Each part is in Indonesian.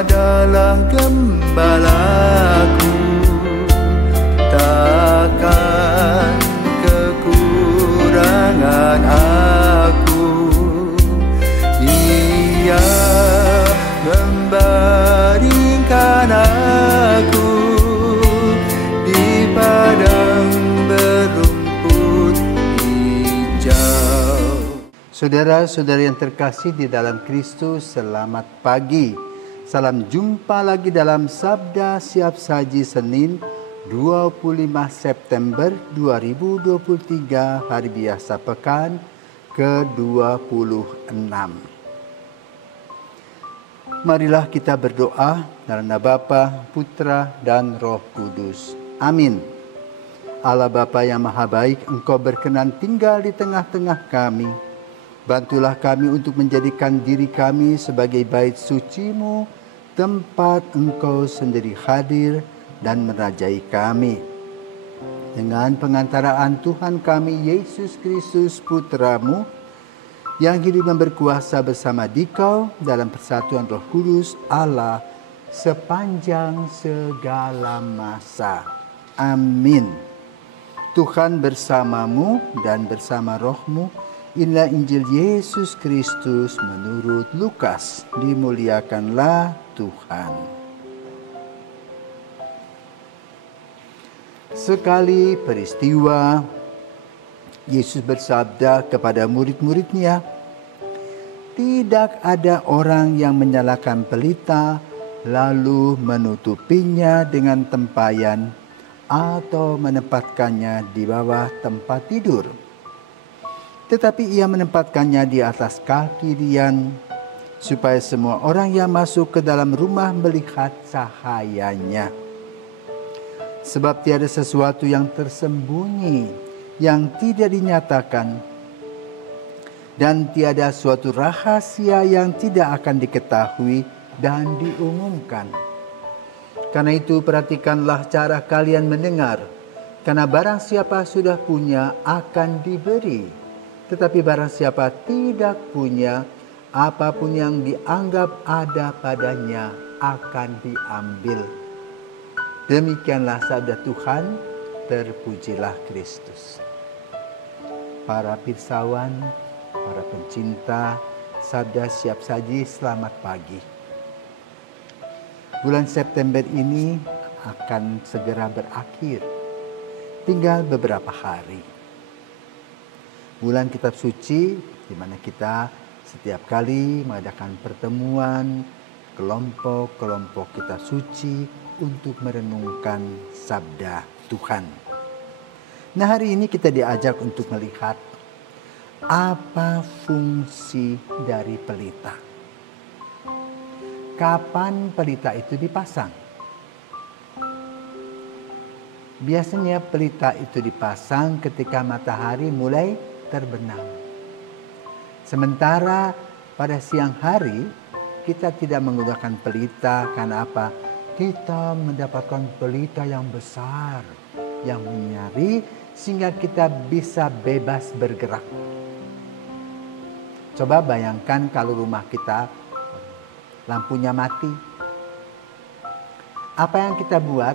adalah gembalaku, takkan kekurangan aku. Ia membaringkan aku di padang berumput hijau. Saudara-saudari yang terkasih di dalam Kristus, selamat pagi. Salam jumpa lagi dalam Sabda Siap Saji Senin 25 September 2023, hari biasa pekan ke-26. Marilah kita berdoa dalam nama Bapa, Putra, dan Roh Kudus. Amin. Allah Bapa yang Maha Baik, Engkau berkenan tinggal di tengah-tengah kami. Bantulah kami untuk menjadikan diri kami sebagai bait suci-Mu, tempat Engkau sendiri hadir dan merajai kami. Dengan pengantaraan Tuhan kami Yesus Kristus Putra-Mu, yang hidup dan berkuasa bersama Dikau dalam persatuan Roh Kudus Allah sepanjang segala masa. Amin. Tuhan bersamamu dan bersama rohmu. Inilah Injil Yesus Kristus menurut Lukas. Dimuliakanlah Tuhan. Sekali peristiwa, Yesus bersabda kepada murid-muridnya, "Tidak ada orang yang menyalakan pelita lalu menutupinya dengan tempayan atau menempatkannya di bawah tempat tidur. Tetapi ia menempatkannya di atas kaki rian, supaya semua orang yang masuk ke dalam rumah melihat cahayanya. Sebab tiada sesuatu yang tersembunyi, yang tidak dinyatakan, dan tiada suatu rahasia yang tidak akan diketahui dan diumumkan. Karena itu perhatikanlah cara kalian mendengar, karena barang siapa sudah punya akan diberi. Tetapi barang siapa tidak punya, apapun yang dianggap ada padanya akan diambil." Demikianlah sabda Tuhan, terpujilah Kristus. Para pirsawan, para pencinta Sabda Siap Saji, selamat pagi. Bulan September ini akan segera berakhir. Tinggal beberapa hari. Bulan Kitab Suci, di mana kita setiap kali mengadakan pertemuan kelompok-kelompok Kitab Suci untuk merenungkan Sabda Tuhan. Nah, hari ini kita diajak untuk melihat apa fungsi dari pelita. Kapan pelita itu dipasang? Biasanya pelita itu dipasang ketika matahari mulai terbenam. Sementara pada siang hari kita tidak menggunakan pelita. Karena apa? Kita mendapatkan pelita yang besar, yang menyinari, sehingga kita bisa bebas bergerak. Coba bayangkan kalau rumah kita lampunya mati. Apa yang kita buat?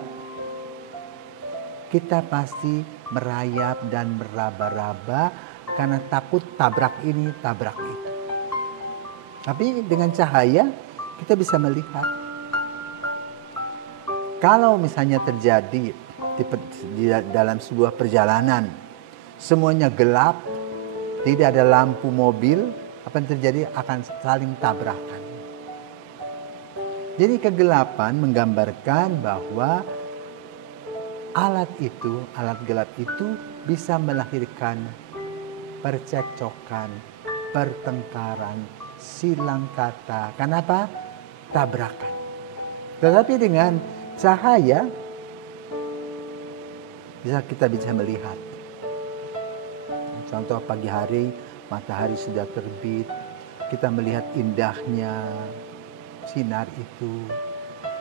Kita pasti merayap dan meraba-raba karena takut tabrak ini, tabrak itu. Tapi dengan cahaya kita bisa melihat. Kalau misalnya terjadi di dalam sebuah perjalanan, semuanya gelap, tidak ada lampu mobil, apa yang terjadi? Akan saling tabrakan. Jadi kegelapan menggambarkan bahwa alat gelap itu bisa melahirkan percekcokan, pertengkaran, silang kata. Kenapa? Tabrakan. Tetapi dengan cahaya kita bisa melihat. Contoh pagi hari, matahari sudah terbit, kita melihat indahnya sinar itu.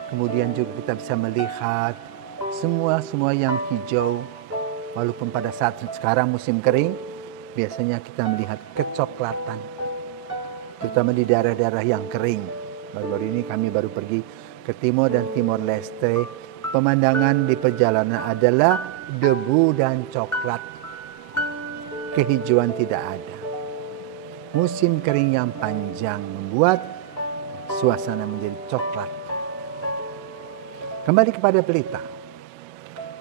Kemudian juga kita bisa melihat semua yang hijau. Walaupun pada saat sekarang musim kering, biasanya kita melihat kecoklatan, terutama di daerah-daerah yang kering. Baru-baru ini kami baru pergi ke Timor dan Timor Leste. Pemandangan di perjalanan adalah debu dan coklat. Kehijauan tidak ada. Musim kering yang panjang membuat suasana menjadi coklat. Kembali kepada pelita.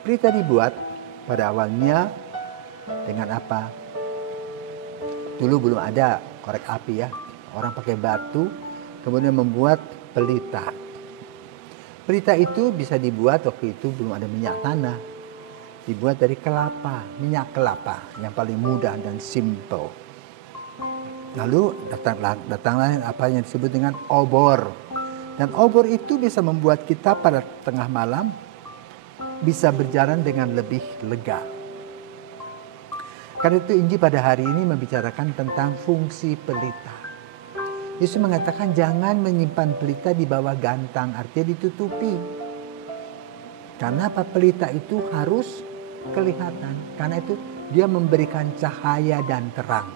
Pelita dibuat pada awalnya dengan apa? Dulu belum ada korek api ya. Orang pakai batu, kemudian membuat pelita. Pelita itu bisa dibuat waktu itu belum ada minyak tanah. Dibuat dari kelapa, minyak kelapa yang paling mudah dan simple. Lalu datanglah apa yang disebut dengan obor. Dan obor itu bisa membuat kita pada tengah malam bisa berjalan dengan lebih lega. Karena itu Injil pada hari ini membicarakan tentang fungsi pelita. Yesus mengatakan jangan menyimpan pelita di bawah gantang, artinya ditutupi. Karena apa? Pelita itu harus kelihatan. Karena itu dia memberikan cahaya dan terang.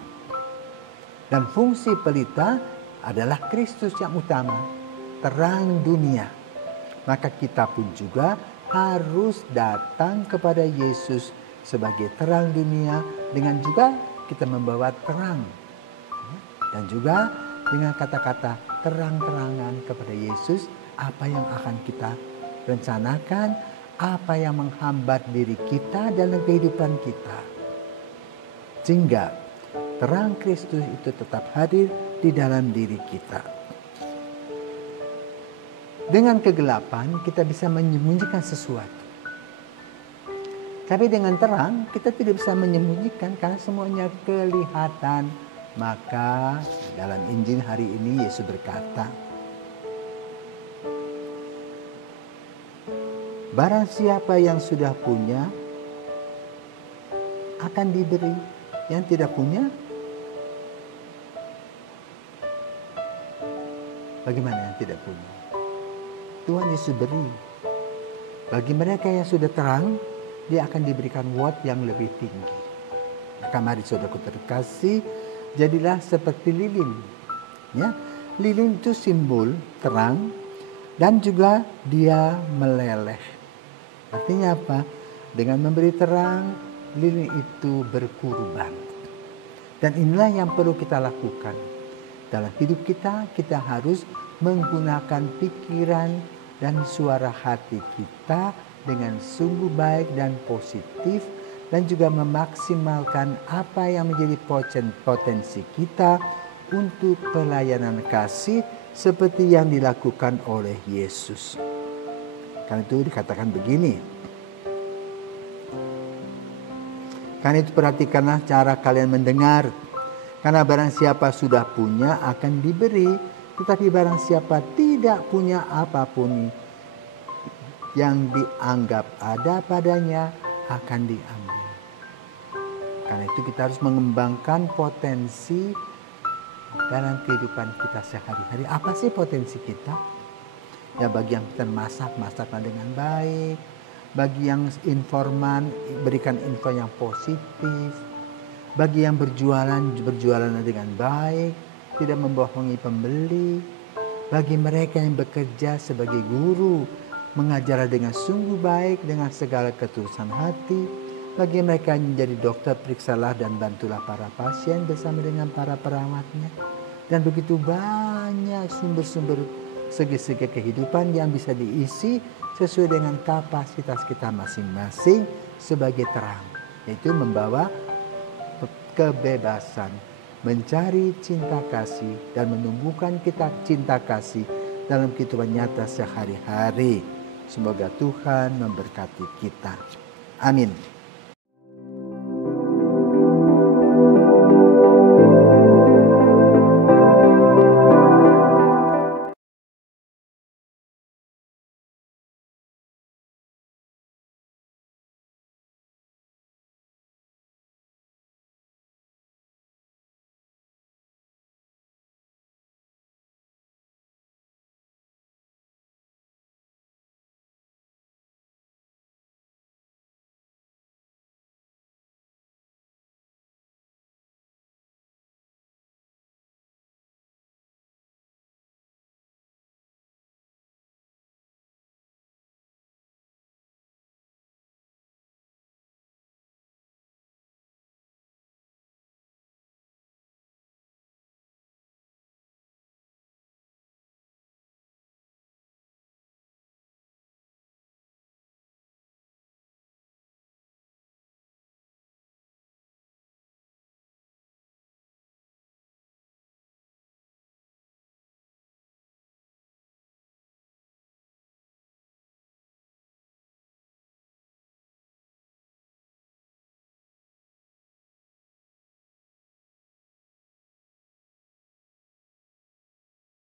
Dan fungsi pelita adalah Kristus yang utama, terang dunia. Maka kita pun juga harus datang kepada Yesus sebagai terang dunia dengan juga kita membawa terang. Dan juga dengan kata-kata terang-terangan kepada Yesus apa yang akan kita rencanakan, apa yang menghambat diri kita dalam kehidupan kita. Sehingga terang Kristus itu tetap hadir di dalam diri kita. Dengan kegelapan kita bisa menyembunyikan sesuatu. Tapi dengan terang kita tidak bisa menyembunyikan karena semuanya kelihatan. Maka dalam Injil hari ini Yesus berkata, barang siapa yang sudah punya akan diberi, yang tidak punya bagaimana yang tidak punya? Tuhan Yesus beri. Bagi mereka yang sudah terang, dia akan diberikan reward yang lebih tinggi. Maka mari saudaraku terkasih, jadilah seperti lilin. Ya, lilin itu simbol terang dan juga dia meleleh. Artinya apa? Dengan memberi terang, lilin itu berkurban. Dan inilah yang perlu kita lakukan. Dalam hidup kita, kita harus menggunakan pikiran dan suara hati kita dengan sungguh baik dan positif dan juga memaksimalkan apa yang menjadi potensi kita untuk pelayanan kasih seperti yang dilakukan oleh Yesus. Karena itu dikatakan begini. Karena itu perhatikanlah cara kalian mendengar. Karena barang siapa sudah punya akan diberi, tetapi barang siapa tidak punya apapun yang dianggap ada padanya akan diambil. Karena itu kita harus mengembangkan potensi dalam kehidupan kita sehari-hari. Apa sih potensi kita? Ya bagi yang kita masaklah dengan baik. Bagi yang informan, berikan info yang positif. Bagi yang berjualan dengan baik, tidak membohongi pembeli. Bagi mereka yang bekerja sebagai guru, mengajar dengan sungguh baik, dengan segala ketulusan hati. Bagi mereka yang menjadi dokter, periksalah dan bantulah para pasien bersama dengan para perawatnya. Dan begitu banyak sumber-sumber segi-segi kehidupan yang bisa diisi sesuai dengan kapasitas kita masing-masing sebagai terang. Yaitu membawa kebebasan, mencari cinta kasih dan menumbuhkan kita cinta kasih dalam kehidupan nyata sehari-hari. Semoga Tuhan memberkati kita. Amin.